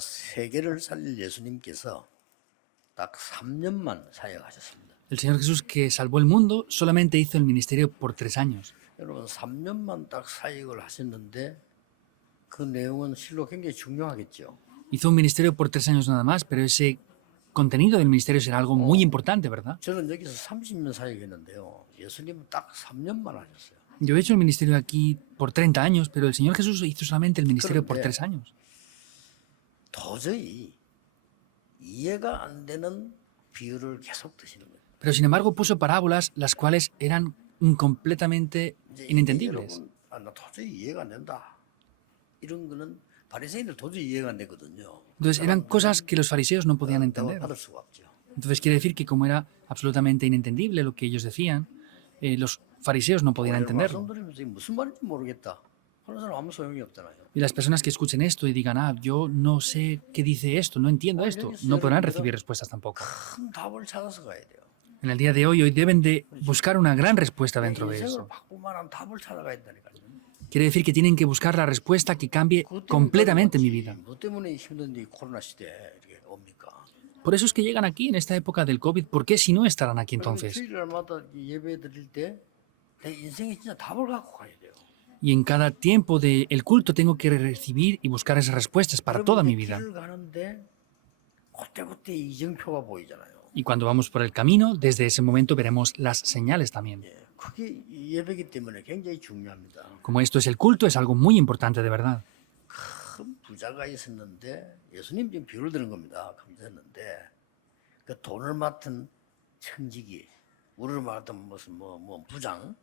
세계를 살릴 예수님께서 딱 3년만 사역하셨습니다. El Señor Jesús, que salvó el mundo, solamente hizo el ministerio por 3 años. 여러분 3년만 딱 사역을 하셨는데 그 내용은 실로 굉장히 중요하겠죠. Hizo un ministerio por 3 años nada más, pero ese contenido del ministerio será algo muy importante, ¿verdad? 저는 여기서 30년 사역했는데요. 예수님은 딱 3년만 하셨어요. Yo he hecho el ministerio aquí por 30 años, pero el Señor Jesús hizo solamente el ministerio por 그런데 3 años. 도저히 이해가 안 되는 비유를 계속 드시는 거예요. Pero sin embargo puso parábolas las cuales eran completamente 이제 이게 inentendibles. 여러분, 나 도저히 이해가 안 된다. 이런 거는 바리새인들 도저히 이해가 안 되거든요. Entonces eran cosas que los fariseos no podían entender. 받을 수가 없죠. Entonces quiere decir que como era absolutamente inentendible lo que ellos decían, los fariseos no podían entenderlo. 말씀드리면서 이게 무슨 말인지 모르겠다 하는 사람 아무 소용이 없잖아요. Y las personas que escuchen esto y digan, yo no sé qué dice esto, no entiendo esto, no podrán recibir respuestas tampoco. 큰 답을 찾아서 가야 돼요. En el día de hoy deben de buscar una gran respuesta dentro de 인생을 eso. 바꿀 만한 답을 찾아가야 된다니까요. Quiere decir que tienen que buscar la respuesta que cambie completamente mi vida. 뭐 때문에 힘든 이 코로나 시대에 이렇게 옵니까? Por eso es que llegan aquí en esta época del COVID. ¿Por qué si no estarán aquí 그리고 entonces? 주일날마다 예배 드릴 때 내 인생에 진짜 답을 갖고 가야 돼요. Y en cada tiempo del culto tengo que recibir y buscar esas respuestas para toda mi vida. 길을 가는데 그때그때 이정표가 보이잖아요. Y cuando vamos por el camino, desde ese momento veremos las señales también. 예, 그게 예배기 때문에 굉장히 중요합니다. Como esto es el culto, es algo muy importante de verdad. 큰 부자가 있었는데 예수님 지금 비유를 드는 겁니다. 큰 있었는데 그 돈을 맡은 청지기, 우리를 맡은 무슨 뭐 부장,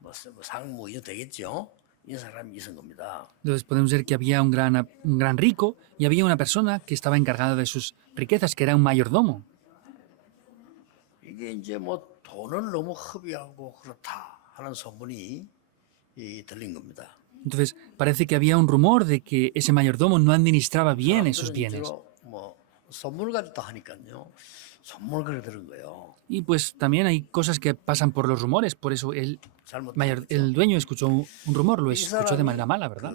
뭐 상무 이거 되겠죠. 이 사람이 있은 겁니다. Entonces podemos ver que había un gran rico y había una persona que estaba encargada de sus riquezas, que era un mayordomo. 이게 이제 뭐 돈을 너무 허비하고 그렇다 하는 소문이 들린 겁니다. Entonces parece que había un rumor de que ese mayordomo no administraba bien esos bienes. 뭐 선물 가졌다 하니까요. 선물을 들은 거예요. Y pues también hay cosas que pasan por los rumores, por eso el dueño escuchó un rumor, lo escuchó de manera mala, ¿verdad?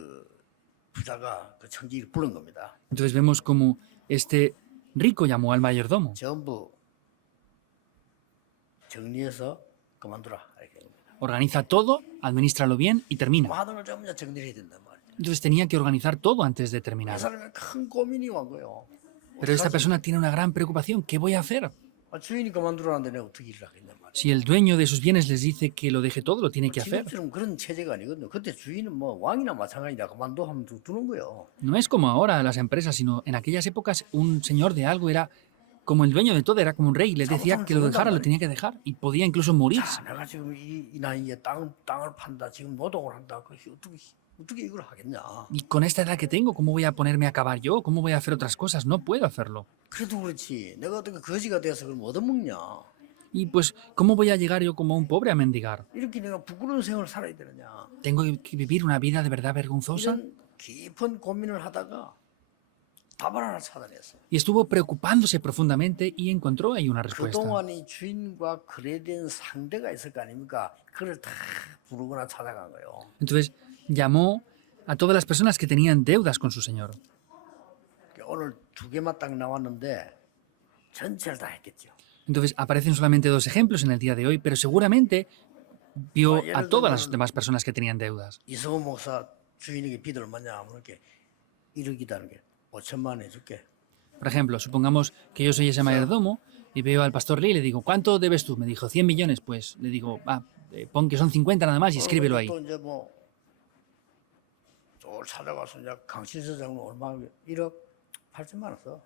부자가 그 청지기를 부른 겁니다. Entonces vemos como este rico llamó al mayordomo. 전부 정리해서 그만두라 이렇게 합니다. Organiza todo, administralo bien y termina. 모든 걸 전부 다 정리를 해야 된단 말이에요. Entonces tenía que organizar todo antes de 이 terminar. 사람이 큰 고민이 온 거예요. Pero esta persona tiene una gran preocupación. ¿Qué voy a hacer? 주인이 그만두라는데 내가 어떻게 일을 하겠냔 말이에요. Si el dueño de sus bienes les dice que lo deje todo, lo tiene que hacer. 지금처럼 그런 체제가 아니거든요. 그때 주인은 뭐 왕이나 마찬가지다. 그만둬 하면 두는 거예요. No es como ahora las empresas, sino en aquellas épocas un señor de algo era como el dueño de todo, era como un rey. Le decía que lo dejara, lo tenía que dejar y podía incluso morirse. 자, 내가 지금 이 나이에 땅을 판다. 지금 노동을 한다. 그것이 어떻게 이걸 하겠냐. Y con esta edad que tengo, ¿cómo voy a ponerme a acabar yo? ¿Cómo voy a hacer otras cosas? No puedo hacerlo. 그래도 그렇지. 내가 어떻게 거지가 돼서 그럼 얻어먹냐. Y pues, ¿cómo voy a llegar yo como un pobre a mendigar? 이렇게 내가 부끄러운 생활을 살아야 되느냐. ¿Tengo que vivir una vida de verdad vergonzosa? 이런 깊은 고민을 하다가 답을 하나 찾아냈어요. Y estuvo preocupándose profundamente y encontró ahí una respuesta. 그동안 이 주인과 거래된 상대가 있을 거 아닙니까? 그를 다 부르거나 찾아간 거예요. Entonces llamó a todas las personas que tenían deudas con su señor. 오늘 두 개만 딱 나왔는데 전체를 다 했겠죠. Entonces aparecen solamente 2 ejemplos en el día de hoy, pero seguramente vio a todas las demás personas que tenían deudas. 이성호 목사 주인에게 빚을 얼마냐 하면 이렇게 1억이다 하는 게 5천만 원 해줄게. Por ejemplo, supongamos que yo soy ese mayordomo y veo al pastor Lee y le digo, ¿cuánto debes tú? Me dijo, 100 millones. Pues le digo, pon que son 50 nada más y escríbelo ahí. 또 이제 뭐 저걸 찾아가서 이제 강신서장은 얼마 1억 8천만 원 써.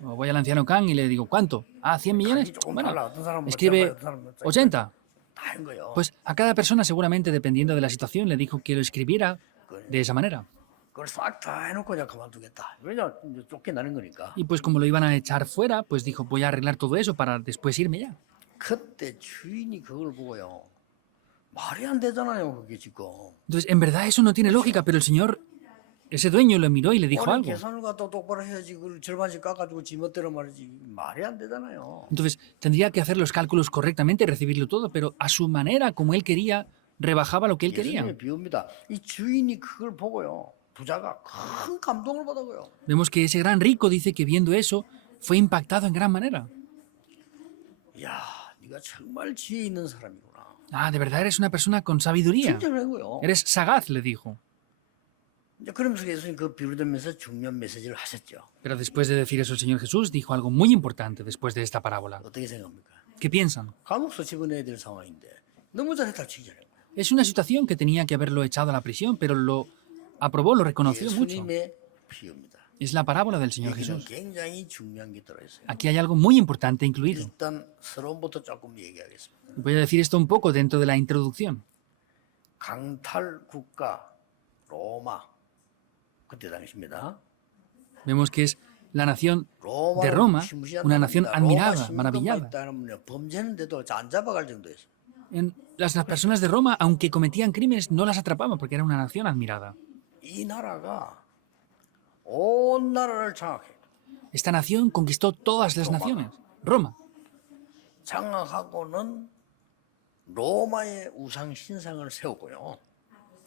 O voy al anciano Kang y le digo, ¿cuánto? 100 millones. 조금 Bueno, 달라. 어떤 사람은 escribe 어떤 사람은 80. 다한 거예요. Pues a cada persona seguramente, dependiendo de la situación, le dijo que lo escribiera de esa manera. 그걸 싹 다 해놓고 이제 그만두겠다. 왜냐 이제 쫓겨나는 거니까. Y pues como lo iban a echar fuera, pues dijo, voy a arreglar todo eso para después irme ya. 그때 주인이 그걸 보고요. 말이 안 되잖아요, 그게 지금. Entonces, en verdad eso no tiene lógica, pero el señor, ese dueño lo miró y le dijo 아니, algo. 계산을 갖다 똑바로 해야지. 그걸 절반씩 깎아주고 지멋대로 말이지. 말이 안 되잖아요. Entonces, tendría que hacer los cálculos correctamente y recibirlo todo, pero a su manera, como él quería, rebajaba lo que él quería. 예수님의 비유입니다. 이 주인이 그걸 보고요. 부자가 큰 감동을 받아고요. Vemos que ese gran rico dice que viendo eso fue impactado en gran manera. 야, 네가 정말 지혜 있는 사람이구나. Ah, de verdad eres una persona con sabiduría. 칭찬하고요. Eres sagaz, le dijo. 이제 그러면서 예수님 그 비유를 들면서 중요한 메시지를 하셨죠. Pero después de decir eso, el Señor Jesús dijo algo muy importante después de esta parábola. 어떻게 생각합니까? ¿Qué piensan? 감옥서 집어내야 될 상황인데 너무 잘했다 치잖아요. Es una situación que tenía que haberlo echado a la prisión, pero lo aprobó, lo reconoció mucho. 예수님의 비유입니다. Es la parábola del Señor 여기는 Jesús. 굉장히 중요한 게 들어있어요. Aquí hay algo muy importante incluido. 일단 서론부터 조금 얘기하겠습니다. Voy a decir esto un poco dentro de la introducción. 강탈 국가 로마 그때 당시입니다. Vemos que es la nación 로마는 de Roma, 무시무시한 una nación 나라입니다. admirada, 로마 시민권만 maravillada. 있다면 범죄는데도 안 잡아갈 정도였어요. Las personas de Roma, aunque cometían crímenes, no las atrapaban porque era una nación admirada. 이 나라가 온 나라를 장악해. Esta nación conquistó todas las naciones. Roma. 장악하고는 로마의 우상 신상을 세우고요.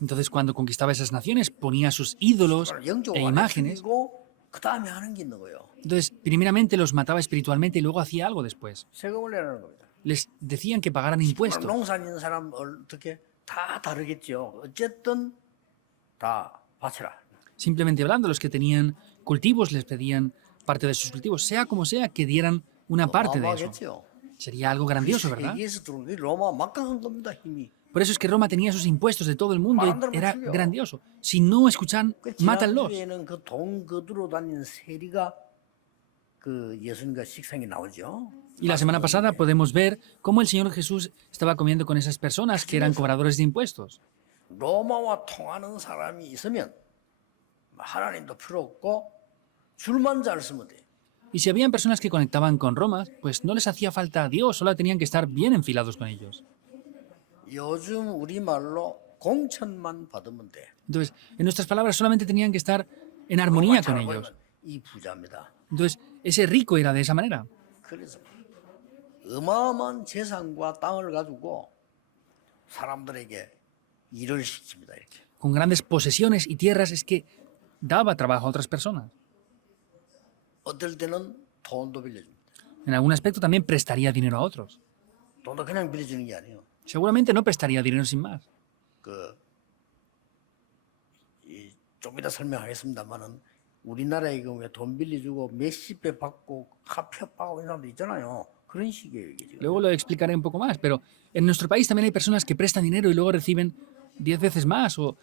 Entonces, cuando conquistaba esas naciones, ponía sus ídolos e 영적으로 imágenes. 그 다음에 하는 게 있는 거예요. Entonces, primeramente los mataba espiritualmente y luego hacía algo después. 세금을 내라는 겁니다. Les decían que pagaran impuestos. 농사 짓는 사람 어떻게 다 다르겠죠. 어쨌든 다 바쳐라. Simplemente hablando, los que tenían cultivos les pedían parte de sus cultivos, sea como sea, que dieran una parte de eso. 어마어마하겠죠. Sería algo grandioso, ¿verdad? 세계에서 들어온 게 로마 막강한 겁니다, 힘이. Por eso es que Roma tenía sus impuestos de todo el mundo y era grandioso. Si no escuchan, 그 mátanlos. 지난주에는 그 돈 거두러 다니는 세리가 그 예수님과 식상에 나오죠. Y la semana pasada podemos ver cómo el Señor Jesús estaba comiendo con esas personas que eran cobradores de impuestos. 로마와 통하는 사람이 있으면 하나님도 필요 없고 줄만 잘 쓰면 돼. Y si habían personas que conectaban con Roma, pues no les hacía falta a Dios, solo tenían que estar bien enfilados con ellos. 요즘 우리말로 공천만 받으면 돼. Entonces, en nuestras palabras, solamente tenían que estar en armonía con ellos. 이 부자입니다. Entonces, ese rico era de esa manera. 그래서 어마어마한 재산과 땅을 가지고 사람들에게 일을 시킵니다. 이렇게. Con grandes posesiones y tierras es que daba trabajo a otras personas. 어떨 때는 돈도 빌려줍니다. En algún aspecto también prestaría dinero a otros. 돈도 그냥 빌려주는 게 아니에요. Seguramente no prestaría dinero sin más. 좀 이따 설명하겠습니다만은 우리나라의 경우에 돈 빌려주고 몇십 배 받고 합협하고 이런 사람도 있잖아요. 그런 식이에요 이게 지금. Luego lo explicaré un poco más, pero en nuestro país también hay personas que prestan dinero y luego reciben 10 veces más o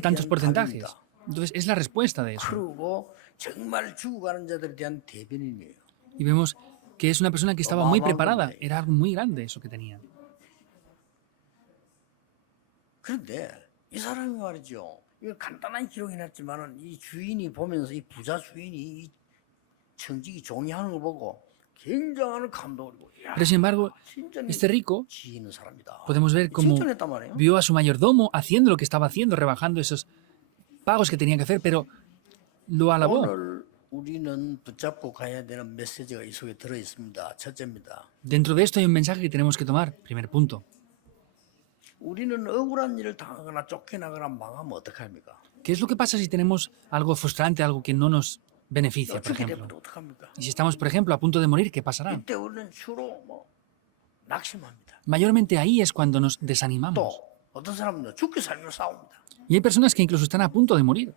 tantos porcentajes. Entonces es la respuesta de eso. 그리고 정말 죽어가는 자들에 대한 대변인이에요. Y vemos que es una persona que estaba muy preparada. Era algo muy grande eso que tenía. 그런데 이 사람이 말이죠. 이거 간단한 기록이 났지만은 이 주인이 보면서 이 부자 주인이 이 청직이 종이하는 거 보고 굉장한 감동을 받고. Pero sin embargo, este rico, 지 있는 사람이다. podemos ver cómo 칭찬했단 말이에요. vio a su mayordomo haciendo lo que estaba haciendo, rebajando esos pagos que tenía que hacer, pero lo alabó. 오늘 우리는 붙잡고 가야 되는 메시지가 이 속에 들어 있습니다. 첫째입니다. Dentro de esto hay un mensaje que tenemos que tomar. Primer punto. 우리는 억울한 일을 당하거나 쫓겨나거나 망하면 어떡합니까? ¿Qué es lo que pasa si tenemos algo frustrante, algo que no nos beneficia, por 어떻게 ejemplo? 되면 어떡합니까? Y si estamos, por ejemplo, a punto de morir, ¿qué pasará? 이때 우리는 주로 낙심합니다. Mayormente ahí es cuando nos 또 desanimamos. 어떤 사람은 죽기 살기로 싸웁니다. Y hay personas que incluso están a punto de morir.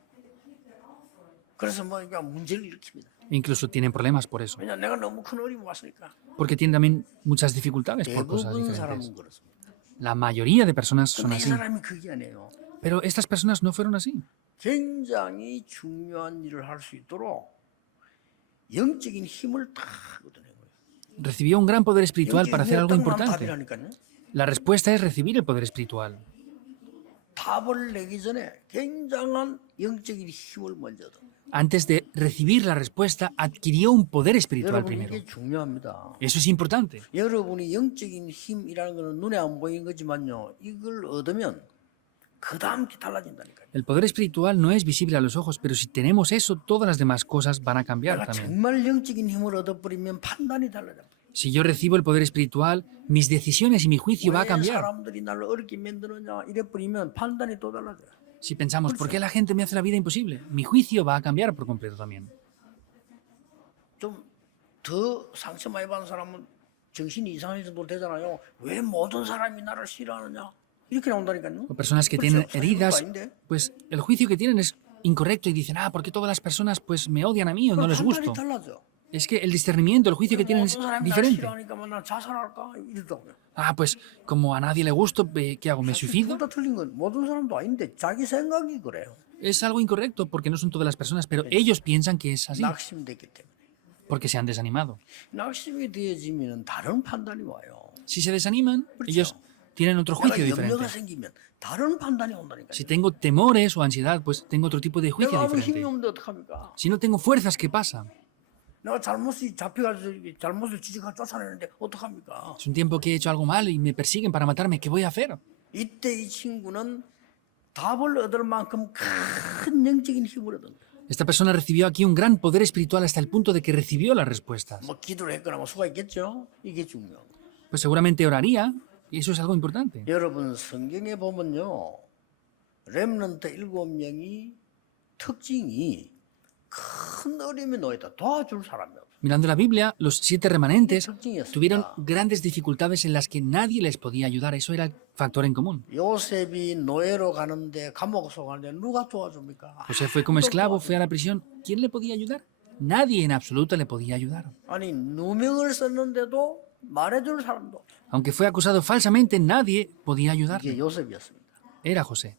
그래서 이게 문제를 일으킵니다. E incluso tienen problemas por eso. 왜냐 내가 너무 큰 어려움이 왔으니까. Porque tienen también muchas dificultades por cosas 대부분 diferentes. 사람은 그렇습니다. La mayoría de personas son 근데 이 así. 사람이 그게 아니에요. Pero estas personas no fueron así. 굉장히 중요한 일을 할 수 있도록 영적인 힘을 다 얻어낸 거예요. Recibió un gran poder espiritual para hacer algo importante. 답이라니까요. La respuesta es recibir el poder espiritual. 답을 내기 전에 굉장한 영적인 힘을 먼저 얻어. Antes de recibir la respuesta, adquirió un poder espiritual 여러분 primero. 이게 중요합니다. Eso es importante. 여러분이 영적인 힘이라는 것은 눈에 안 보이는 거지만요. 이걸 얻으면 그 다음 게 달라진다니까요. El poder espiritual no es visible a los ojos, pero si tenemos eso, todas las demás cosas van a cambiar 내가 también. 정말 영적인 힘을 얻어버리면 판단이 달라져. Si yo recibo el poder espiritual, mis decisiones y mi juicio va a 왜 cambiar. 사람들이 나를 어렵게 만드느냐 이래 버리면 판단이 또 달라져. Si pensamos, ¿por qué la gente me hace la vida imposible? Mi juicio va a cambiar por completo también. 좀 더 상처 많이 받은 사람은 정신이 이상할 정도로 되잖아요. 왜 모든 사람이 나를 싫어하느냐? 이렇게 나온다니까요. O personas que 그렇죠. tienen 사실 그것도 heridas, 아닌데. pues el juicio que tienen es incorrecto y dicen, ¿por qué todas las personas pues me odian a mí o no les 판단이 gusto? 달라져. Es que el discernimiento, el juicio que tienen es 모든 사람이 나를 diferente. 싫어하니까 난 자살할까? 이러더라고요. Pues como a nadie le gusto, ¿qué hago? ¿Me 사실 suicido? 둘다 틀린 건 모든 사람도 아닌데 자기 생각이 그래요. Es algo incorrecto porque no son todas las personas, pero ellos piensan que es así, 낙심됐기 때문에. porque se han desanimado. 낙심이 되어지면 다른 판단이 와요. Si se desaniman, ellos tienen otro 내가 juicio 염려가 diferente. 생기면 다른 판단이 온다니까요. Si tengo temores o ansiedad, pues tengo otro tipo de juicio 내가 아무 힘이 diferente. 없는데 어떡합니까? Si no tengo fuerzas, ¿qué pasa? 내가 잘못이 잡혀가지고 잘못을 지지가 쫓아내는데 어떡합니까? Es un tiempo que he hecho algo mal y me persiguen para matarme, ¿qué voy a hacer? 이때 이 친구는 답을 얻을 만큼 큰 영적인 힘을 얻은 거예요. Esta persona recibió aquí un gran poder espiritual hasta el punto de que recibió las respuestas. 뭐 기도를 했거나 뭐 수가 있겠죠? 이게 중요한 거예요. Pues seguramente oraría, y eso es algo importante. 여러분 성경에 보면요. 렘넌트 7명이 특징이 큰 어려움에 놓였다. 도와줄 사람이 없어요. Mirando la Biblia, los 7 remanentes 특징이었습니다. tuvieron grandes dificultades en las que nadie les podía ayudar. Eso era el factor en común. 요셉이 노예로 가는데 감옥 속가는데 누가 도와줍니까? José fue como esclavo, fue a la prisión. ¿Quién le podía ayudar? Nadie en absoluto le podía ayudar. 아니 누명을 썼는데도 말해줄 사람도 없어요. Aunque fue acusado falsamente, nadie podía ayudarle. 이게 요셉이었습니다. Era José.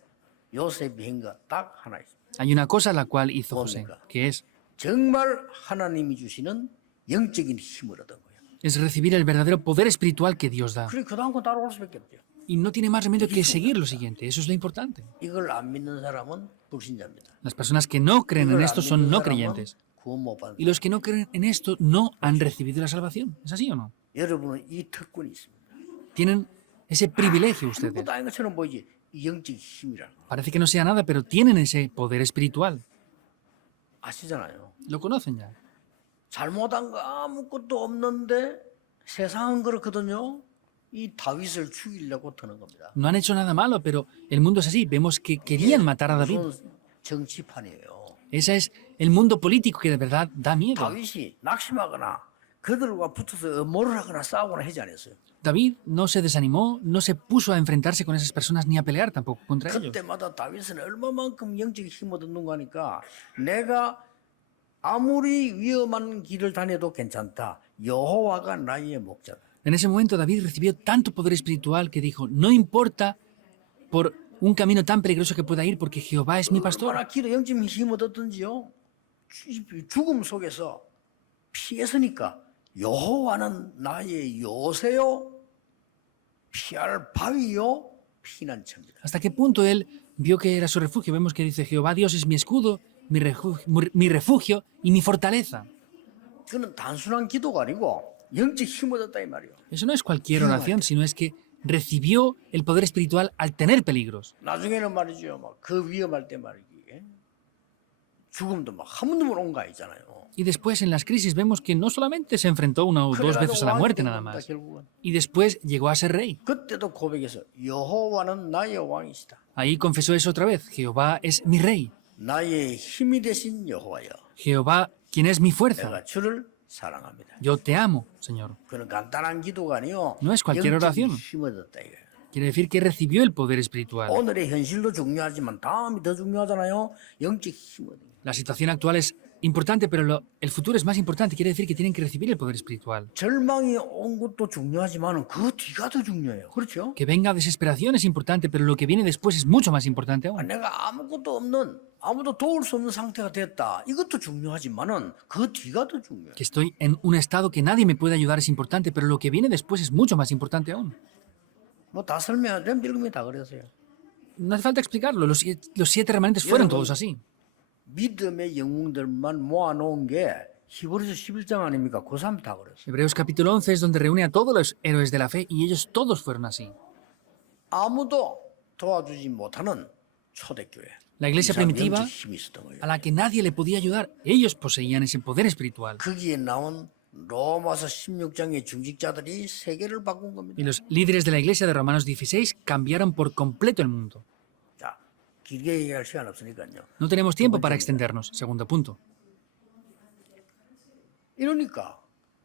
요셉이 한 거 딱 하나 있어요. Hay una cosa la cual hizo José, que es 정말 하나님이 주시는 영적인 힘을 얻은 거예요. recibir el verdadero poder espiritual que Dios da. 그래 그 다음 거 따라올 수밖에 없죠. Y no tiene más remedio que seguir lo siguiente. Eso es lo importante. 이걸 안 믿는 사람은 불신자입니다. Las personas que no creen en 이걸 esto 안 son 믿는 no 사람은 creyentes. 구원 못 받는 Y los que no creen en esto no han recibido la salvación. ¿Es así o no? 여러분은 이 특권이 있습니다. Tienen ese privilegio ustedes. 아무것도 아닌 것처럼 보이지 이 영적 힘이라는 거 Parece que no sea nada, pero tienen ese poder espiritual. 아시잖아요. Lo conocen ya. 잘못한 거 아무것도 없는데 세상은 그렇거든요. 이 다윗을 죽이려고 드는 겁니다. No han hecho nada malo, pero el mundo es así. Vemos que querían matar a David. 무슨 정치판이에요. Ese es el mundo político que de verdad da miedo. 다윗이 낙심하거나 그들과 붙어서 음모를 하거나 싸우거나 하지 않았어요. David no se desanimó, no se puso a enfrentarse con esas personas ni a pelear tampoco contra ellos. 그때마다 다윗은 얼마만큼 영적 힘을 얻는 거니까 내가 아무리 위험한 길을 다녀도 괜찮다. 여호와가 나의 목자다. En ese momento David recibió tanto poder espiritual que dijo, no importa por un camino tan peligroso que pueda ir porque Jehová es mi pastor. 얼마나 기도 영적 힘을 얻었든지요. 죽음 속에서 피했으니까 여호와는 나의 요새요 피할 바위요 피난처입니다. ¿Hasta qué punto él vio que era su refugio? Vemos que dice, Jehová Dios es mi escudo, mi refugio y mi fortaleza. 그는 단순한 기도가 아니고 영적 힘을 얻었다 이 말이에요. Eso no es cualquier oración, sino es que recibió el poder espiritual al tener peligros. 나중에는 말이죠. 막 그 위험할 때 말이지. 죽음도 막 한 번도 못 온 거 아니잖아요. Y después en las crisis vemos que no solamente se enfrentó una o dos veces a la muerte nada más, 결국은. y después llegó a ser rey. 그때도 고백해서 여호와는 나의 왕이시다. Ahí confesó eso otra vez, Jehová es mi rey, 나의 힘이 되신 여호와여. Jehová quien es mi fuerza. 내가 주를 사랑합니다. Yo te amo, Señor. 그는 간단한 기도가 아니요. No es cualquier 영적 oración. 힘을 얻었다 이거예요. Quiere decir que recibió el poder espiritual. 오늘의 현실도 중요하지만 다음이 더 중요하잖아요. 영적 힘을 얻는 거예요. La situación actual es importante, pero el futuro es más importante. Quiere decir que tienen que recibir el poder espiritual. 절망이 온 것도 중요하지만 그 뒤가 더 중요해요. 그렇죠? Que venga desesperación es importante, pero lo que viene después es mucho más importante aún. 내가 아무것도 없는 아무도 도울 수 없는 상태가 됐다. 이것도 중요하지만은 그 뒤가 더 중요해요. Que estoy en un estado que nadie me puede ayudar es importante, pero lo que viene después es mucho más importante aún. 뭐 다 설명하죠. 읽으면 다 그랬어요. No hace falta explicarlo. Los 7 remanentes fueron todos así. 믿음의 영웅들만 모아놓은 게 히브리서 11장 아닙니까? 그 사람 다 그랬어요. Hebreos capítulo 11 es donde reúne a todos los héroes de la fe y ellos todos fueron así. 아무도 도와주지 못하는 초대교회. La iglesia 이 사람 primitiva, 영적 힘이 있었던 거예요. a la que nadie le podía ayudar, ellos poseían ese poder espiritual. 거기에 나온 로마서 16장의 중직자들이 세계를 바꾼 겁니다. Y los líderes de la iglesia de Romanos 16 cambiaron por completo el mundo. 자, 길게 얘기할 시간 없으니까요. No tenemos tiempo para extendernos. Segundo punto. 이러니까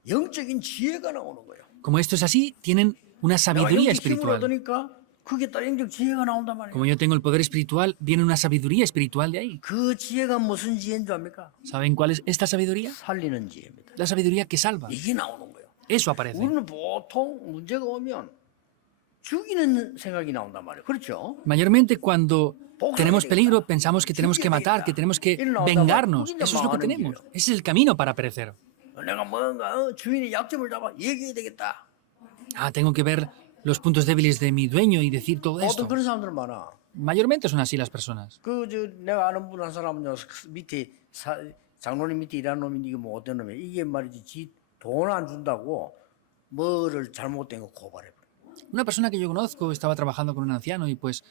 영적인 지혜가 나오는 거예요. Como esto es así, tienen una 내가 sabiduría 영적 힘을 espiritual. 얻으니까 그게 따라 영적 지혜가 나온단 말이에요. Como yo tengo el poder espiritual, viene una sabiduría espiritual de ahí. 그 지혜가 무슨 지혜인 줄 압니까? ¿Saben cuál es esta sabiduría? 살리는 지혜입니다. La sabiduría que salva. 이게 나오는 거예요. Eso aparece. 우리는 보통 문제가 오면 죽이는 생각이 나온단 말이에요. 그렇죠? Mayormente cuando tenemos peligro pensamos que tenemos que matar, que tenemos que vengarnos. Eso es lo que tenemos. Ese es el camino para perecer. 내가 뭔가 주인의 약점을 잡아 얘기해야 되겠다. Ah, tengo que ver los puntos débiles de mi dueño y decir todo 보통 esto. 그런 사람들 많아. Mayormente son así las personas. 내가 아는 분 한 사람은요 밑에 장로님 밑에 일하는 놈이 이게 뭐 어떤 놈이야 이게 말이지 지 돈 안 준다고 뭐를 잘못된 거 고발해 버려. Una persona que yo conozco estaba trabajando con un anciano y pues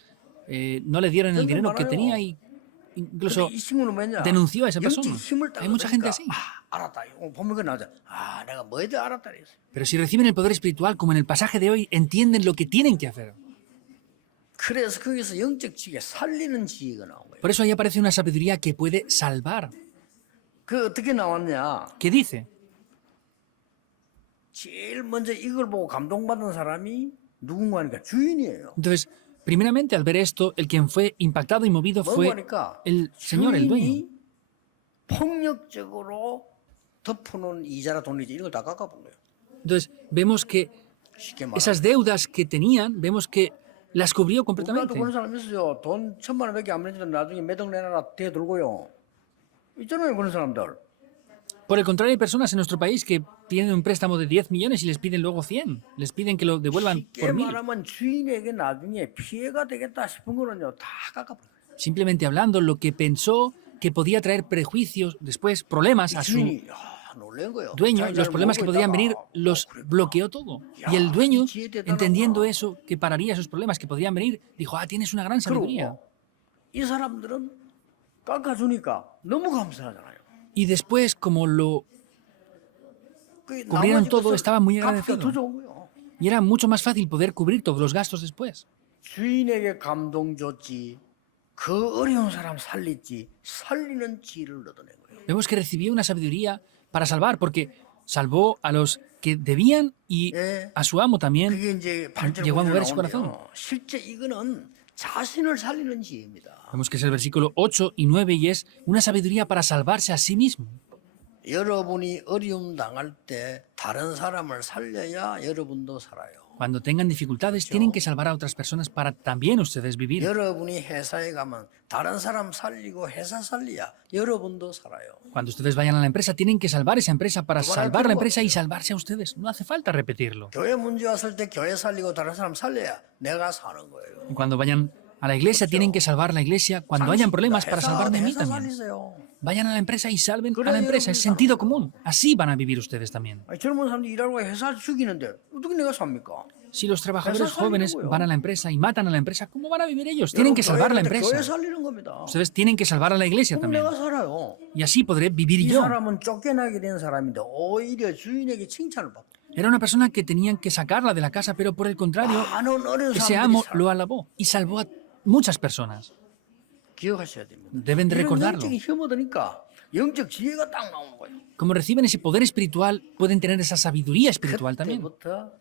no le dieron el dinero que tenía y incluso 이 친구는 뭐냐? denunció a esa persona. 영적 힘을 딱 Hay mucha gente 얻으니까, así. 알았다. 보면 그 나오자. 내가 뭐에 대해 알았다 그랬어. Pero si reciben el poder espiritual, como en el pasaje de hoy, entienden lo que tienen que hacer. 그래서 거기서 영적 지혜 살리는 지혜가 나온 거예요. Por eso ahí aparece una sabiduría que puede salvar. 그 어떻게 나왔냐? ¿Qué dice? 제일 먼저 이걸 보고 감동받은 사람이 누군가니까 주인이에요. Entonces, primeramente, al ver esto, el quien fue impactado y movido fue 뭔가니까 el señor, el dueño. 주인이 폭력적으로 덮어놓은 이자라 돈이지 이런 걸 다 깎아본 거예요. Entonces, vemos que 쉽게 말하면. esas deudas que tenían, vemos que las cubrió 우리나라도 completamente. 그런 사람 있어요. 돈 1,000만 원밖에 안 내는데 나중에 몇 억 내놔라 대들고요. 있잖아요 그런 사람들. Por el contrario, hay personas en nuestro país que tienen un préstamo de 10 millones y les piden luego 100. Les piden que lo devuelvan 쉽게 por 1000. 말하면 주인에게 나중에 피해가 되겠다 싶은 거는요 다 깎아버려요. Simplemente hablando, lo que pensó que podía traer prejuicios, después problemas a su 주인이 놀란 거예요. dueño, 자기 los 잘 problemas que 모르고 podían 있다가, venir, los bloqueó todo. Y el dueño, entendiendo eso, que pararía esos problemas que podían venir, dijo, tienes una gran sabiduría. 그리고 이 사람들은 깎아주니까 너무 감사하잖아요. Y después, como lo 그 cubrieron 나머지 todo, 것을 estaba muy 갚기가 agradecido. 더 좋은 거예요. Y era mucho más fácil poder cubrir todos los gastos después. 주인에게 감동 줬지 그 어려운 사람 살렸지 살리는 지혜를 얻어낸 거예요. Vemos que recibió una sabiduría para salvar, porque salvó a los que debían y 예. a su amo también. 그게 이제 발전 llegó a 구절에 mover su corazón. 나오는데요. 실제 이거는 자신을 살리는 지혜입니다. Vemos que es el versículo 8 y 9 y es una sabiduría para salvarse a sí mismo. 여러분이 어려움 당할 때 다른 사람을 살려야 여러분도 살아요. Cuando tengan dificultades, tienen que salvar a otras personas para también ustedes vivir. 여러분이 회사에 가면 다른 사람 살리고 회사 살려야 여러분도 살아요. Cuando ustedes vayan a la empresa, tienen que salvar esa empresa para Igual salvar la antiguo. empresa y salvarse a ustedes. No hace falta repetirlo. 교회 문제 왔을 때 교회 살리고 다른 사람 살려야 내가 사는 거예요. Y cuando vayan a la iglesia, tienen que salvar la iglesia. Cuando hayan problemas, para salvarme a mí 회사 también. 살리세요. Vayan a la empresa y salven a la empresa. Es sentido común. Así van a vivir ustedes también. 아니, 젊은 사람들이 일하고 회사 죽이는데 어떻게 내가 삽니까? Si los trabajadores Eso sale, jóvenes güey. van a la empresa y matan a la empresa, ¿cómo van a vivir ellos? Tienen que salvar la 교회 empresa. 살리는 겁니다. Ustedes tienen que salvar a la iglesia 그럼 también. 내가 살아요. Y así podré vivir 이 yo. 사람은 쫓겨나게 된 사람인데 오히려 주인에게 칭찬을 받고 Era una persona que tenían que sacarla de la casa, pero por el contrario, 많은 어려운 ese 사람들이 amo 살아. lo alabó y salvó a muchas personas. 기억하셔야 됩니다. Deben de 이런 recordarlo. 영적인 힘 얻으니까 영적 지혜가 딱 나오는 거예요. Como reciben ese poder espiritual, pueden tener esa sabiduría espiritual también. 그때부터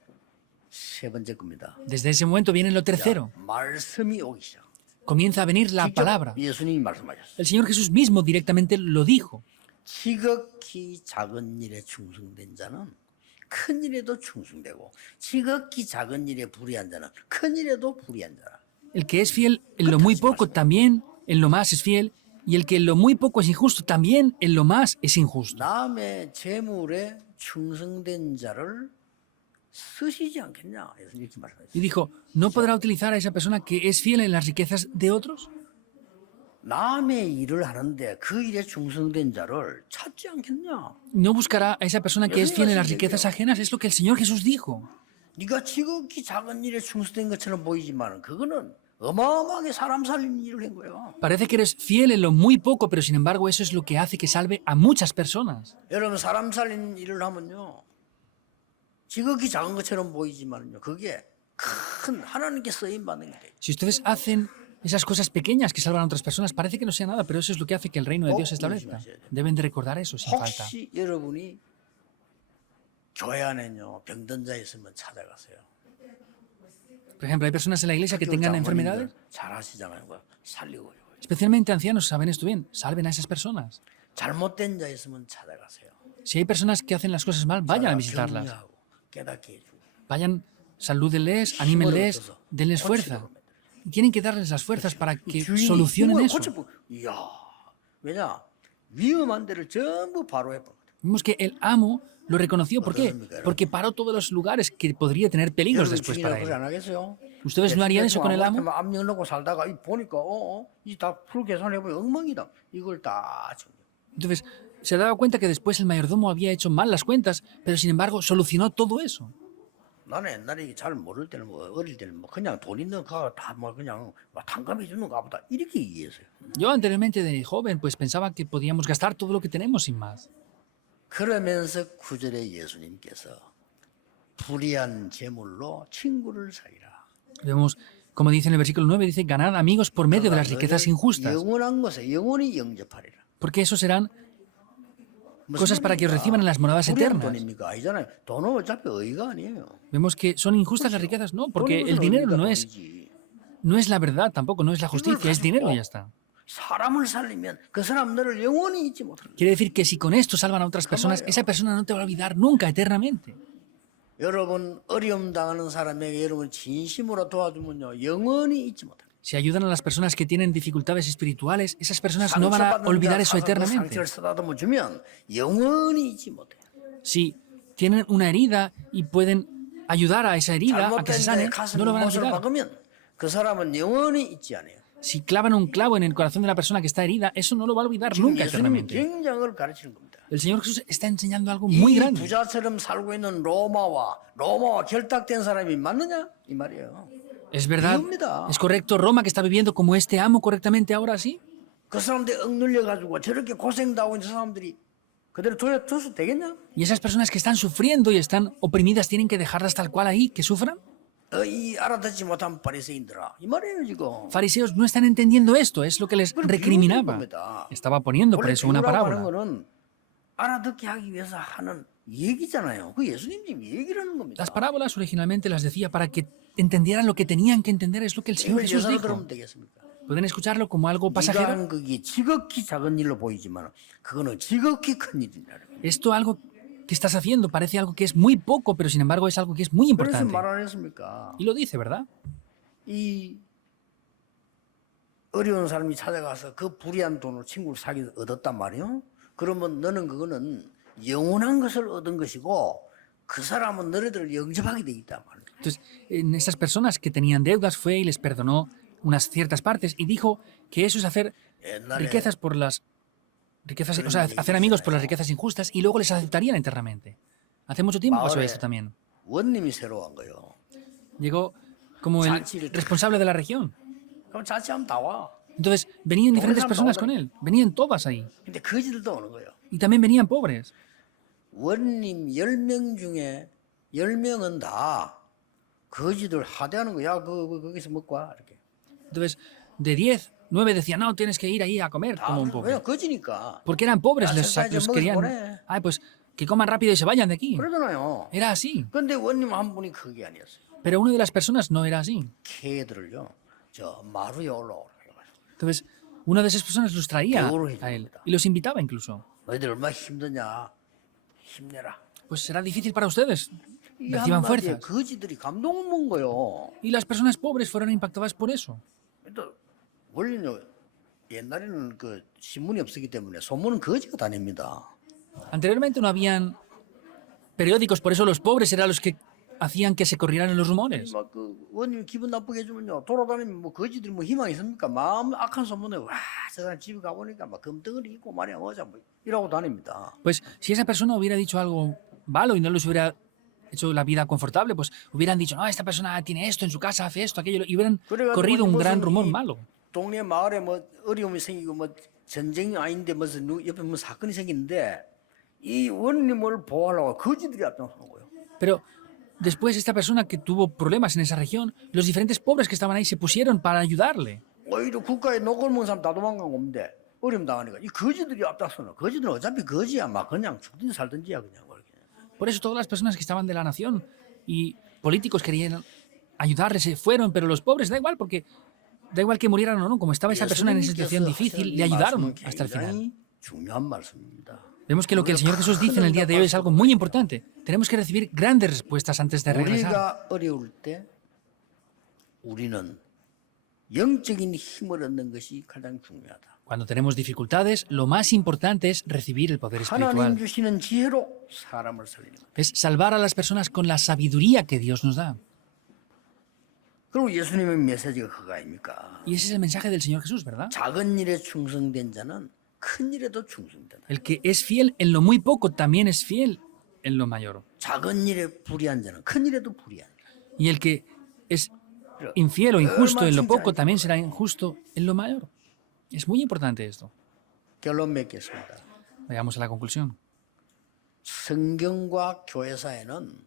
세 번째 겁니다. Desde ese momento viene lo tercero. 말씀이 오기 시작. Comienza a venir la 직접 palabra. 예수님이 말씀하셨어요. El Señor Jesús mismo directamente lo dijo. 지극히 작은 일에 충성된 자는 큰 일에도 충성되고 지극히 작은 일에 불의한 자는 큰 일에도 불의한 자라. El que es fiel en lo muy poco también en lo más es fiel. Y el que en lo muy poco es injusto también en lo más es injusto. 남의 재물에 충성된 자를 쓰시지 않겠냐? 이렇게 말씀하셨어요. Y dijo, ¿no podrá utilizar a esa persona que es fiel en las riquezas de otros? 남의 일을 하는데 그 일에 충성된 자를 찾지 않겠냐? ¿No buscará a esa persona que es fiel en las riquezas ajenas? Es lo que el Señor Jesús dijo. 네가 지극히 작은 일에 충성된 것처럼 보이지만 그거는 어마어마하게 사람 살리는 일을 한 거예요. Parece que eres fiel en lo muy poco, pero sin embargo eso es lo que hace que salve a muchas personas. 여러분 사람 살리는 일을 하면요. 지극히 작은 것처럼 보이지만요. 그게 큰 하나님께 쓰임 받는 게 돼요. Si ustedes hacen Esas cosas pequeñas que salvan a otras personas parece que no sea nada, pero eso es lo que hace que el reino de Dios se establezca. Deben de recordar eso sin falta. 혹시 여러분이 교회 안에요 병든 자 있으면 찾아가세요. Por ejemplo, hay personas en la iglesia que tengan enfermedades, 잘 하시잖아요. 그거 살리고 especialmente ancianos, saben esto bien, salven a esas personas. 잘못된 자 있으면 찾아가세요. Si hay personas que hacen las cosas mal, vayan a visitarlas. 격려하고 깨닫게 해주고 Vayan, salúdenles, anímenles, denles fuerza. Y tienen que darles las fuerzas para que solucionen eso. 이야, 왜냐 위험한 데를 전부 바로 해버거든. Vimos que el amo lo reconoció. ¿Por qué? Porque paró todos los lugares que podría tener peligros 여러분 después para 주인이라고 그러지 él. 안 하겠어요? ¿Ustedes no harían eso con el amo? 압력 넣고 살다가 이 보니까 이다풀 계산해 보면 엉망이다. 이걸 다 정리. Entonces, se daba cuenta que después el mayordomo había hecho mal las cuentas, pero sin embargo solucionó todo eso. 나는 옛날에 잘 모를 때는 뭐 어릴 때는 뭐 그냥 돈 있는 가가 다뭐 그냥 탕감해 주는가 보다 이렇게 이해했어요. Yo anteriormente de joven pues pensaba que podíamos gastar todo lo que tenemos sin más. 그러면서 구절에 예수님께서 불의한 재물로 친구를 사귀라. Vemos, como dice en el versículo 9, dice, ganad amigos por medio de las riquezas injustas, 영원한 것에 영원히 영접하리라. porque eso serán cosas para que os reciban en las moradas 불의한 eternas. 돈입니까? 아니잖아요. 돈은 어차피 의가 아니에요. Vemos que son injustas las riquezas, no, porque 돈은 el 무슨 dinero 의미가 no es la verdad tampoco, no es la justicia, es dinero y ya está. 사람을 살리면 그 사람 너를 영원히 잊지 못한다. Quiere decir que si con esto salvan a otras personas, esa persona no te va a olvidar nunca, eternamente. 여러분 어려움 당하는 사람에게 여러분 진심으로 도와주면요 영원히 잊지 못한다. Si ayudan a las personas que tienen dificultades espirituales, esas personas no van a olvidar eso eternamente. 상처를 쓰다듬어 주면 영원히 잊지 못해. Si tienen una herida y pueden ayudar a esa herida a que se 잘못된 sane, 데 가슴에 no lo van a 못을 olvidar. 박으면 그 사람은 영원히 잊지 않아요. Si clavan un clavo en el corazón de la persona que está herida, eso no lo va a olvidar 지금 nunca 예수님이 eternamente. 굉장한 걸 가르치는 겁니다. El Señor Jesús está enseñando algo muy 이 grande. 부자처럼 살고 있는 로마와 결탁된 사람이 맞느냐 이 말이에요. Es verdad, 비읍니다. es correcto Roma que está viviendo como este amo correctamente ahora sí. 그 사람들 억눌려 가지고 저렇게 고생당하고 있는 사람들이 그대로 둬서 되겠냐? Y esas personas que están sufriendo y están oprimidas tienen que dejarlas tal cual ahí, que sufran. 이 알아듣지 못한 바리새인들아 이 말이에요 지금. Fariseos no están entendiendo esto, es lo que les recriminaba. Estaba poniendo por 원래 eso una 비유라고 하는 parábola. 거는 알아듣게 하기 위해서 하는 얘기잖아요. 그 예수님 지금 얘기를 하는 겁니다. Las parábolas originalmente las decía para que entendieran lo que tenían que entender, es lo que el Señor 이걸 Jesús 예사로 dijo. 들으면 되겠습니까? Pueden escucharlo como algo 네가 pasajero. 하는 그게 지극히 작은 일로 보이지만 그거는 지극히 큰 일이라는 거예요. Esto algo que estás haciendo parece algo que es muy poco, pero sin embargo es algo que es muy 그래서 importante. 말 안 했습니까? Y lo dice, ¿verdad? 이 어려운 사람이 찾아가서 그 불의한 돈으로 친구를 사귀어 얻었단 말이에요. 그러면 너는 그거는 영원한 것을 얻은 것이고 그 사람은 너희들을 영접하게 돼 있단 말이에요. Entonces, en esas personas que tenían deudas fue y les perdonó unas ciertas partes y dijo que eso es hacer 옛날에 riquezas por las riquezas, o sea, hacer amigos por las riquezas injustas y luego les aceptarían eternamente. Hace mucho tiempo pasó esto también. 원님이 새로 온 거예요. Llegó como el responsable de la región. 그럼 자취하면 다 와. Entonces, venían diferentes personas con él, venían todas ahí. 근데 거지들도 오는 거예요. Y también venían pobres. 원님 10명 중에 10명은 다 거지들 하대하는 거야. 거기서 먹고 와. 이렇게. Entonces, de 10, 9 decían, no, tienes que ir ahí a comer como un pobre. 왜냐 거지니까. Porque eran pobres, Ya, les, se los vayan, querían. pobre. Ay, pues que coman rápido y se vayan de aquí. 그러잖아요. Era así. 근데 원님 한 분이 그게 아니었어요. Pero una de las personas no era así. 개들을요. 저 마루에 올라오라. Entonces, una de esas personas los traía a él y los invitaba incluso. 너희들 얼마나 힘드냐. 힘내라. Pues será difícil para ustedes. 이 Reciban 한마디에 fuerzas. 거지들이 감동을 먹은 거예요. Y las personas pobres fueron impactadas por eso. 또 원래는 옛날에는 그 신문이 없었기 때문에 소문은 거지가 다닙니다. Anteriormente no habían periódicos, por eso los pobres eran los que hacían que se corrieran los rumores. 막그 원님 기분 나쁘게 해주면요 돌아다니면 뭐 거지들이 뭐 희망이 있습니까? 마음 악한 소문에 와 저 사람 집에 가보니까 막 금덩어리 있고 말이야 어자 뭐 이러고 다닙니다. Pues si esa persona hubiera dicho algo malo y no les hubiera hecho la vida confortable, pues hubieran dicho, no, esta persona tiene esto en su casa, hace esto, aquello, y hubieran corrido un gran rumor malo. 동네 마을에 뭐 어려움이 생기고 뭐 전쟁이 아닌데 무슨 옆에 뭐 사건이 생기는데 이 원님을 보호하려고 거지들이 앞장서는 거예요. Pero después esta persona que tuvo problemas en esa región, los diferentes pobres que estaban ahí se pusieron para ayudarle. 오히려 국가에 녹을 먹은 사람 다 도망간 건데 어려움 당하니까 이 거지들이 앞장서는 거지들은 어차피 거지야 막 그냥 죽든지 살든지야 그냥. Por eso todas las personas que estaban de la nación y políticos querían ayudarles, se fueron, pero los pobres da igual, porque da igual que murieran o no, como estaba esa persona en esa situación difícil, le ayudaron hasta el final. 굉장히 중요한 말씀입니다. Vemos que lo que el Señor Jesús dice en el día de hoy es algo muy importante. Tenemos que recibir grandes respuestas antes de regresar. 우리가 어려울 때 우리는 영적인 힘을 얻는 것이 가장 중요하다. Cuando tenemos dificultades, lo más importante es recibir el poder 하나님 espiritual. 주시는 지혜로 사람을 살리는 것. Es salvar a las personas con la sabiduría que Dios nos da. 그리고 예수님의 메시지가 그거 아닙니까? Y ese es el mensaje del Señor Jesús, ¿verdad? 작은 일에 충성된 자는 큰 일에도 충성된다. El que es fiel en lo muy poco también es fiel en lo mayor. 작은 일에 불의한 자는 큰 일에도 불의한 자. Y el que es infiel o injusto en lo poco también será injusto en lo mayor. Es muy importante esto. 결론 맺겠습니다. Vayamos a la conclusión. 성경과 교회사에는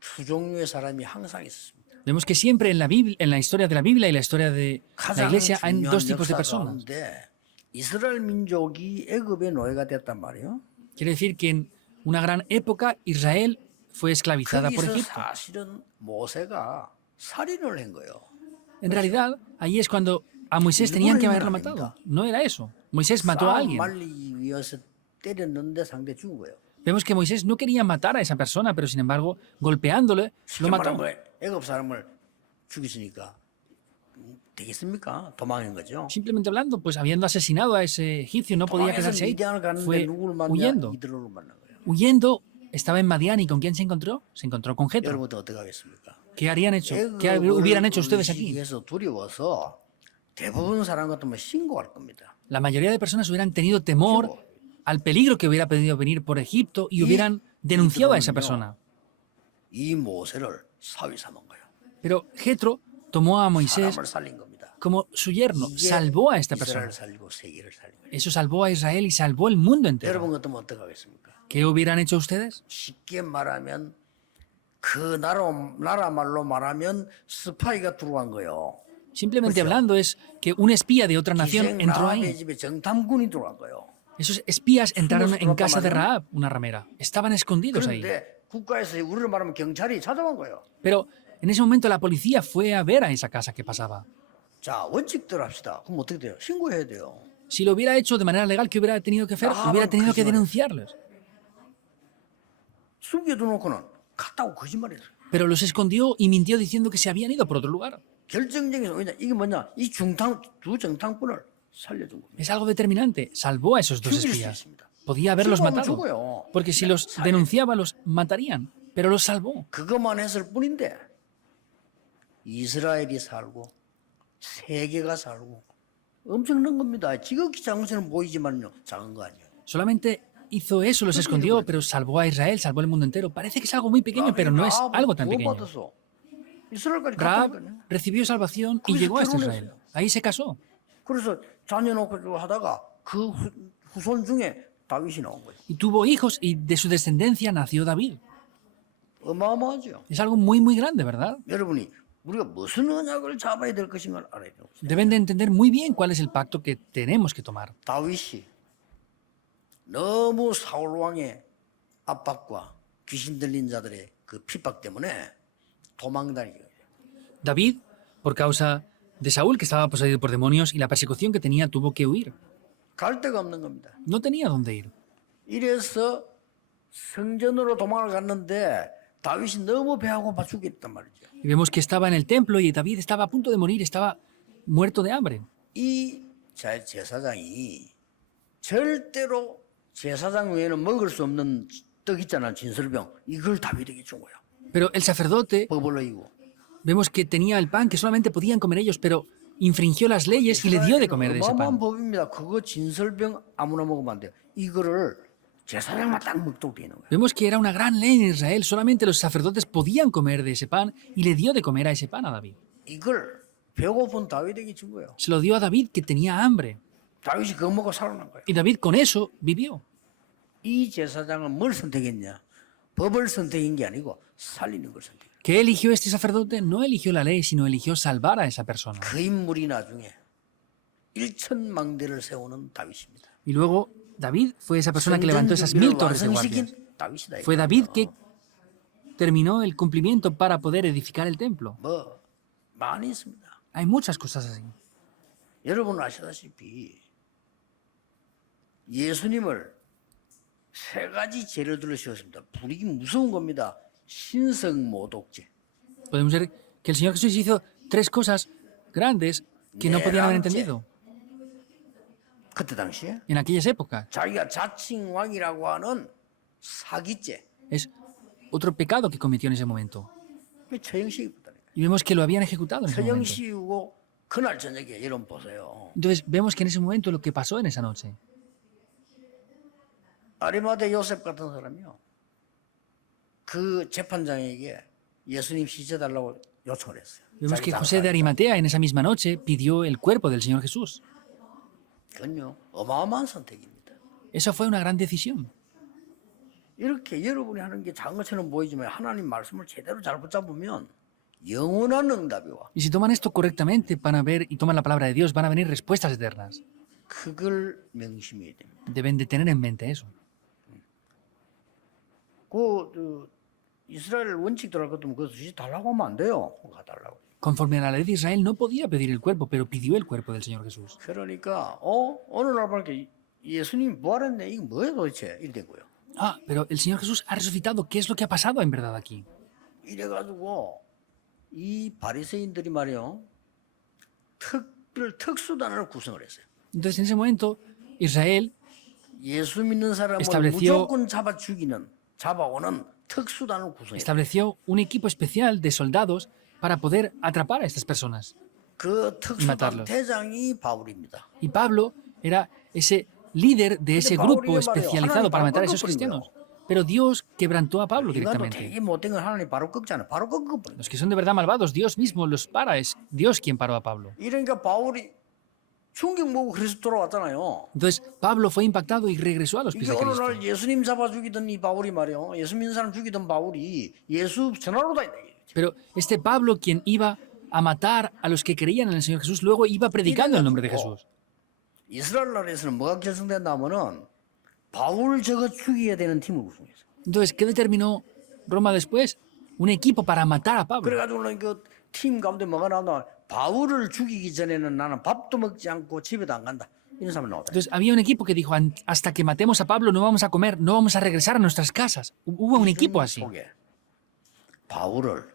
두 종류의 사람이 항상 있습니다. Vemos que siempre en la Biblia, en la historia de la Biblia y la historia de la 가장 Iglesia hay 중요한 dos tipos de 역사 personas. 가운데 이스라엘 민족이 애굽의 노예가 됐단 말이에요. Quiere decir que en una gran época Israel fue esclavizada por 거기서 Egipto. 사실은 모세가 살인을 한 거예요. En realidad, ahí es cuando a Moisés tenían que haberlo matado. No era eso. Moisés mató a 싸움 alguien. 말리기 위해서 때렸는데 상대 죽은 거예요. Vemos que Moisés no quería matar a esa persona, pero sin embargo, golpeándole, lo 쉽게 mató. 말하면 애굽 사람을 죽였으니까 되겠습니까? 도망한 거죠. Simplemente hablando, pues habiendo asesinado a ese egipcio, no podía 도망해서 quedarse ahí. 미디안을 갔는데 Fue 누구를 만나? huyendo. 이들을 만난 거예요. Huyendo, estaba en Madián y ¿con quién se encontró? Se encontró con Jetro. 여러분도 어떻게 하겠습니까? ¿Qué harían hecho? ¿Qué hubieran hecho ustedes aquí? 의식해서 두려워서 대부분 사람 같으면 신고할 겁니다. La mayoría de personas hubieran tenido temor al peligro que hubiera podido venir por Egipto y hubieran denunciado a esa persona. 이 모세를 사위 삼은 거예요. Pero Jetro tomó a Moisés 사람을 살린 겁니다. como su yerno, 이게 salvó a esta persona. 이스라엘을 살리고 세계를 살린 거예요. Eso salvó a Israel y salvó el mundo entero. 여러분 같으면 어떻게 하겠습니까? ¿Qué hubieran hecho ustedes? 쉽게 말하면 그 나라 말로 말하면 스파이가 들어간 거예요. Simplemente hablando es que un espía de otra nación 기생 entró 라합의 ahí. 집에 정탐꾼이 들어간 거예요. Esos espías entraron en casa de Rahab, una ramera. Estaban escondidos ahí. 그런데 국가에서 우리를 말하면 경찰이 찾아간 거예요. Pero en ese momento la policía fue a ver a esa casa que pasaba. 자, 원칙대로 합시다. 그럼 어떻게 돼요? 신고해야 돼요. Si lo hubiera hecho de manera legal, ¿qué hubiera tenido que hacer? Hubiera tenido que denunciarlos. 숨겨두놓고는 갔다고 거짓말했어요. Pero los escondió y mintió diciendo que se habían ido por otro lugar. 결정적인 왜냐 이게 뭐냐? 이 두 정탐꾼을 살려준 겁니다. Es algo determinante. Salvó a esos dos 죽일 수 espías. 있습니다. Podía haberlos 신고하면 matado. 죽어요. Porque si los denunciaba, los matarían. Pero los salvó. 그것만 했을 뿐인데 이스라엘이 살고 세계가 살고 엄청난 겁니다. 지극히 작은 보이지만요, 작은 거 아니에요. Solamente hizo eso, los escondió, pero salvó a Israel, salvó el mundo entero. Parece que es algo muy pequeño, pero no es algo tan pequeño. 이스라엘까지 Rahab 갔다니까요. recibió salvación y llegó hasta Israel. Ahí se casó. 그래서 자녀 놓고 하다가 그 후손 중에 다윗이 나온 거예요. Y tuvo hijos y de su descendencia nació David. 어마어마하죠. Es algo muy, muy grande, ¿verdad? 여러분이 우리가 무슨 언약을 잡아야 될 것인가를 알아야 돼요. Deben de entender muy bien cuál es el pacto que tenemos que tomar. 다윗이 너무 사울 왕의 압박과 귀신 들린 자들의 그 핍박 때문에 도망다니게 돼요. David, por causa de Saúl, que estaba poseído por demonios, y la persecución que tenía, tuvo que huir. 갈 데가 없는 겁니다. No tenía dónde ir. 이래서 성전으로 도망을 갔는데 다윗이 너무 배하고 파 죽겠단 말이죠. Y vemos que estaba en el templo y David estaba a punto de morir, estaba muerto de hambre. 이 제사장이 절대로 제사장 외에는 먹을 수 없는 떡 있잖아, 진설병. 이걸 다윗에게 준 거야. Pero el sacerdote, 법을 어기고. vemos que tenía el pan que solamente podían comer ellos, pero infringió las leyes y le dio de comer de ese 어마어마한 pan. 법입니다. 그거 진설병 아무나 먹으면 안 돼요. 이거를 제사장만 딱 먹도록 되는 거예요. Vemos que era una gran ley en Israel, solamente los sacerdotes podían comer de ese pan y le dio de comer a ese pan a David. 이걸 배고픈 다윗에게 준 거예요. Se lo dio a David que tenía hambre 다윗이 그거 먹고 살아난 거예요. y David con eso vivió. 이 제사장은 뭘 선택했냐? 법을 선택한 게 아니고 살리는 걸 선택했어요. ¿Qué eligió este sacerdote? No eligió la ley, sino eligió salvar a esa persona. 그 인물이 나중에 일천망대를 세우는 다윗입니다. Y luego David fue esa persona que levantó esas 1000 torres de guardias. 완성시킨 다윗이다. Fue David que terminó el cumplimiento para poder edificar el templo. 뭐 많이 있습니다. Hay muchas cosas así. 여러분 아시다시피 예수님을 세 가지 죄를 들으셨습니다. 불이기 무서운 겁니다. 신성모독죄. Podemos ver que el Señor Jesús hizo 3 cosas grandes que no podían haber entendido 그때 당시에 en aquellas épocas. 자기가 자칭 왕이라고 하는 사기죄. Es otro pecado que cometió en ese momento. 그 처형시켰다니까. Y vemos que lo habían ejecutado en ese momento. 처형시키고 그날 저녁에 여러분 보세요. Entonces vemos que en ese momento lo que pasó en esa noche. 아리마대 요셉 같은 사람이요. 그 재판장에게 예수님 시체 달라고 요청을 했어요. Vemos 자기 que José de Arimatea en esa misma noche pidió el cuerpo del Señor Jesús. 그건요. 어마어마한 선택입니다. Esa fue una gran decisión. 이렇게 여러분이 하는 게 작은 것처럼 보이지만 하나님 말씀을 제대로 잘 붙잡으면 영원한 응답이 와. Y si toman esto correctamente, van a ver y toman la palabra de Dios, van a venir respuestas eternas. 그걸 명심해야 됩니다. Deben de tener en mente eso. 그 이스라엘 원칙대로 할 것도 그거 주시 달라고 하면 안 돼요. 가달라고. Conforme a la ley de Israel no podía pedir el cuerpo, pero pidió el cuerpo del Señor Jesús. 그러니까 오늘날 보니까 예수님 부활했네. 이게 뭐예요 도대체? 이래 거요. Ah, pero el Señor Jesús ha resucitado. ¿Qué es lo que ha pasado en verdad aquí? 이래가지고 이 바리새인들이 말이요 특수단을 구성을 했어요. Entonces en ese momento Israel 예수 믿는 사람을 estableció- 무조건 잡아오는 특수단을 구성했어요. estableció un equipo especial de soldados para poder atrapar a estas personas. 그 특수단 matarlos. 대장이 바울입니다. Y Pablo era ese líder de ese Pablo grupo 이게 말이에요. especializado para matar a esos 하나님 cristianos. Pero Dios quebrantó a Pablo 인간도 directamente. 되게 못된 걸 하나님 바로 꺾잖아요. 바로 꺾어버려요. Los que son de verdad malvados, Dios mismo los para. Es Dios quien paró a Pablo. 이러니까 바울이 충격 먹고 그래서 돌아왔잖아요. Entonces Pablo fue impactado y regresó a los pies 이게 de Cristo. 오늘날 예수님 잡아 죽이던 이 바울이 말이요. 예수 믿는 사람 죽이던 바울이 예수 전하러 다닌다. Pero este Pablo, quien iba a matar a los que creían en el Señor Jesús, luego iba predicando el nombre de Jesús. 이스라엘 나라에서는 뭐가 결성된다면은 바울 저거 죽여야 되는 팀을 구성했어요. Entonces, ¿qué determinó Roma después? Un equipo para matar a Pablo. 그래가지고는 그팀 가운데 뭐가 나오나 바울을 죽이기 전에는 나는 밥도 먹지 않고 집에도 안 간다. 이런 사람이 나오더라고요. Entonces, había un equipo que dijo, hasta que matemos a Pablo no vamos a comer, no vamos a regresar a nuestras casas. Hubo un equipo así. 속에 바울을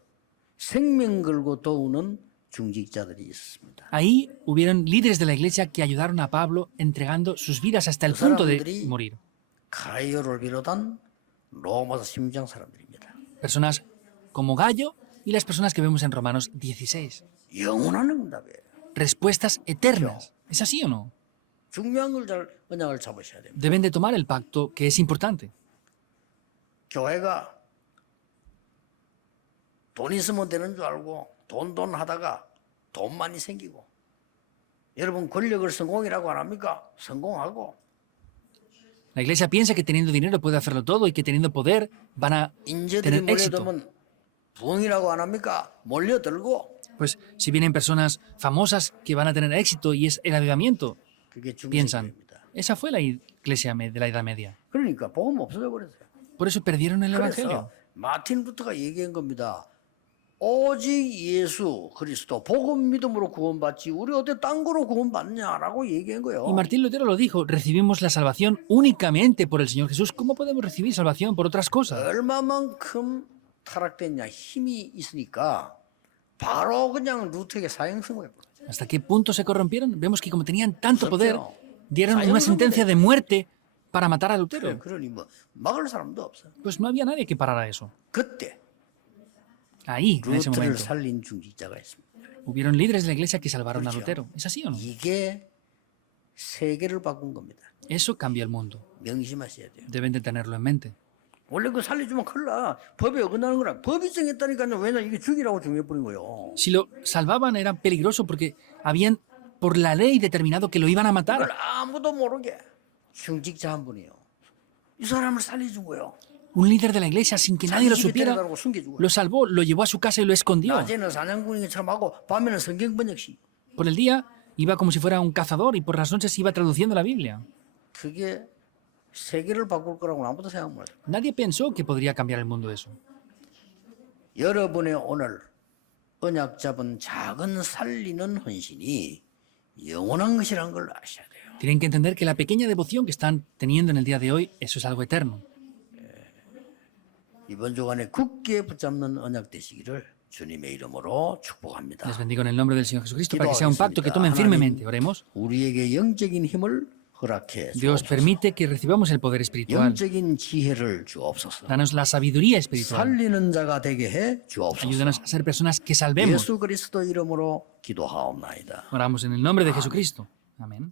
생명 걸고 도우는 중직자들이 있습니다. Ahí hubieron líderes de la iglesia que ayudaron a Pablo entregando sus vidas hasta el punto de morir. 가이오를 비롯한 로마서 16장 사람들입니다. Personas como Gallo y las personas que vemos en Romanos 16. 영원한 응답이에요. Respuestas eternas. ¿Es así o no? 중요한 걸 잘 언약을 잡으셔야 됩니다. Deben de tomar el pacto, que es importante. 교회가 돈 있으면 되는 줄 알고 돈 하다가 돈 많이 생기고 여러분 권력을 성공이라고 안 합니까? 성공하고 La iglesia piensa que teniendo dinero puede hacerlo todo y que teniendo poder van a 인재들이 tener éxito. 몰려들면 부흥이라고 안 합니까? 몰려들고 Pues si vienen personas famosas que van a tener éxito y es el avivamiento, 그게 piensan. 중심입니다. Esa fue la iglesia de la Edad Media. 그러니까 복음 없어져 버렸어요. Por eso perdieron el Evangelio. 그래서 마틴 루터가 얘기한 겁니다. 오직 예수 그리스도 복음 믿음으로 구원받지 우리 어디 딴 거로 구원받냐라고 얘기한 거예요. Y Martín Lutero lo dijo, recibimos la salvación únicamente por el Señor Jesús. ¿Cómo podemos recibir salvación por otras cosas? 얼마만큼 타락됐냐 힘이 있으니까 바로 그냥 루터에게 사형선고해 버렸어요. ¿Hasta qué punto se corrompieron? Vemos que como tenían tanto poder, dieron Sayon una sentencia de muerte para matar a Lutero. 그러니 뭐 막을 사람도 없어요. Pues no había nadie que parara eso. 그때 Ahí, en ese 루터를 momento, 살린 중직자가 있습니다. hubieron líderes de la iglesia que salvaron a 그렇죠. Lutero. ¿Es así o no? 이게 세계를 바꾼 겁니다. Eso cambia el mundo. 명심하셔야 돼요. Deben de tenerlo en mente. 원래 그 살려주면 큰일 나. 법에 어긋나는 거라. 법이 정했다니까요. 왜냐면 이게 죽이라고 정해버린 거예요. Si lo salvaban era peligroso porque habían por la ley determinado que lo iban a 그걸 matar. 아무도 모르게 중직자 한 분이요. 이 사람을 살려준 거예요. Un líder de la iglesia, sin que nadie lo 자기 집에 supiera, 데려가고 숨겨주고 lo salvó, lo llevó a su casa y lo escondió. 낮에는 사냥꾼이처럼 하고 밤에는 성경 번역식. Por el día iba como si fuera un cazador y por las noches iba traduciendo la Biblia. 그게 세계를 바꿀 거라고는 아무도 생각 못 했어요. Nadie pensó que podría cambiar el mundo eso. 여러분의 오늘 언약 잡은 작은 살리는 헌신이 영원한 것이라는 걸 아셔야 돼요. Tienen que entender que la pequeña devoción que están teniendo en el día de hoy, eso es algo eterno. 이번 주간에 굳게 붙잡는 언약 되시기를 주님의 이름으로 축복합니다. Les bendigo en el nombre del Señor Jesucristo para que sea un pacto que tomen firmemente. Oremos. 우리에게 영적인 힘을 허락해 Dios 주옵소서. permite que recibamos el poder espiritual. 영적인 지혜를 주옵소서. Danos la sabiduría espiritual. 살리는 자가 되게 해 주옵소서. Ayúdanos a ser personas que salvemos. 예수 그리스도 이름으로 기도하옵나이다. Oramos en el nombre de Jesucristo. Amén.